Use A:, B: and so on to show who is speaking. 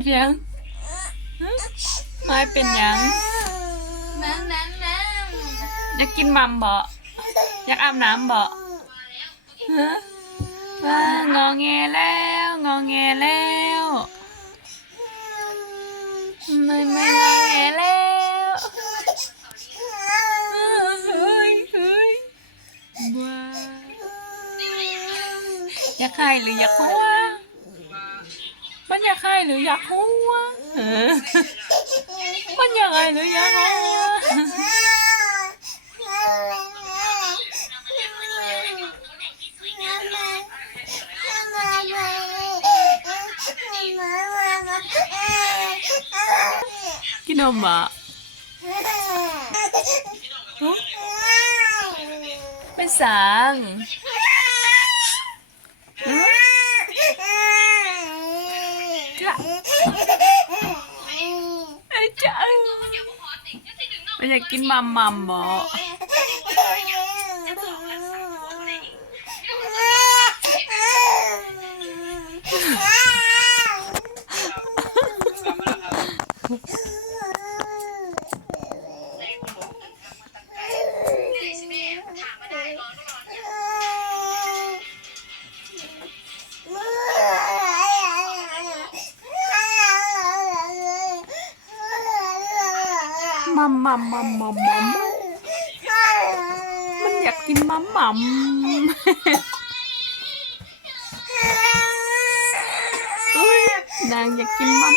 A: เป็นยังไม่เป็นยัง
B: นั่นนั่นนั่น
A: อยากกินมัมบ่อยากอาบน้ำบ่ฮะว่างอแงแล้วงอแงแล้วไม่ไม่งอแงแล้วเฮ้ยเฮ้ยว้าอยากไข่หรืออยากหัวมันอ หรืออยากหัวมันยากไข่หรืออยากหัวกินนมบ่เป็นสัง จ้ะไอ้จ้ามันอยากกินมัมมัมบ่มัม มัมมัมมัมมัมมันอยากกินมัมมัมเอ้ยนางอยากกินมัม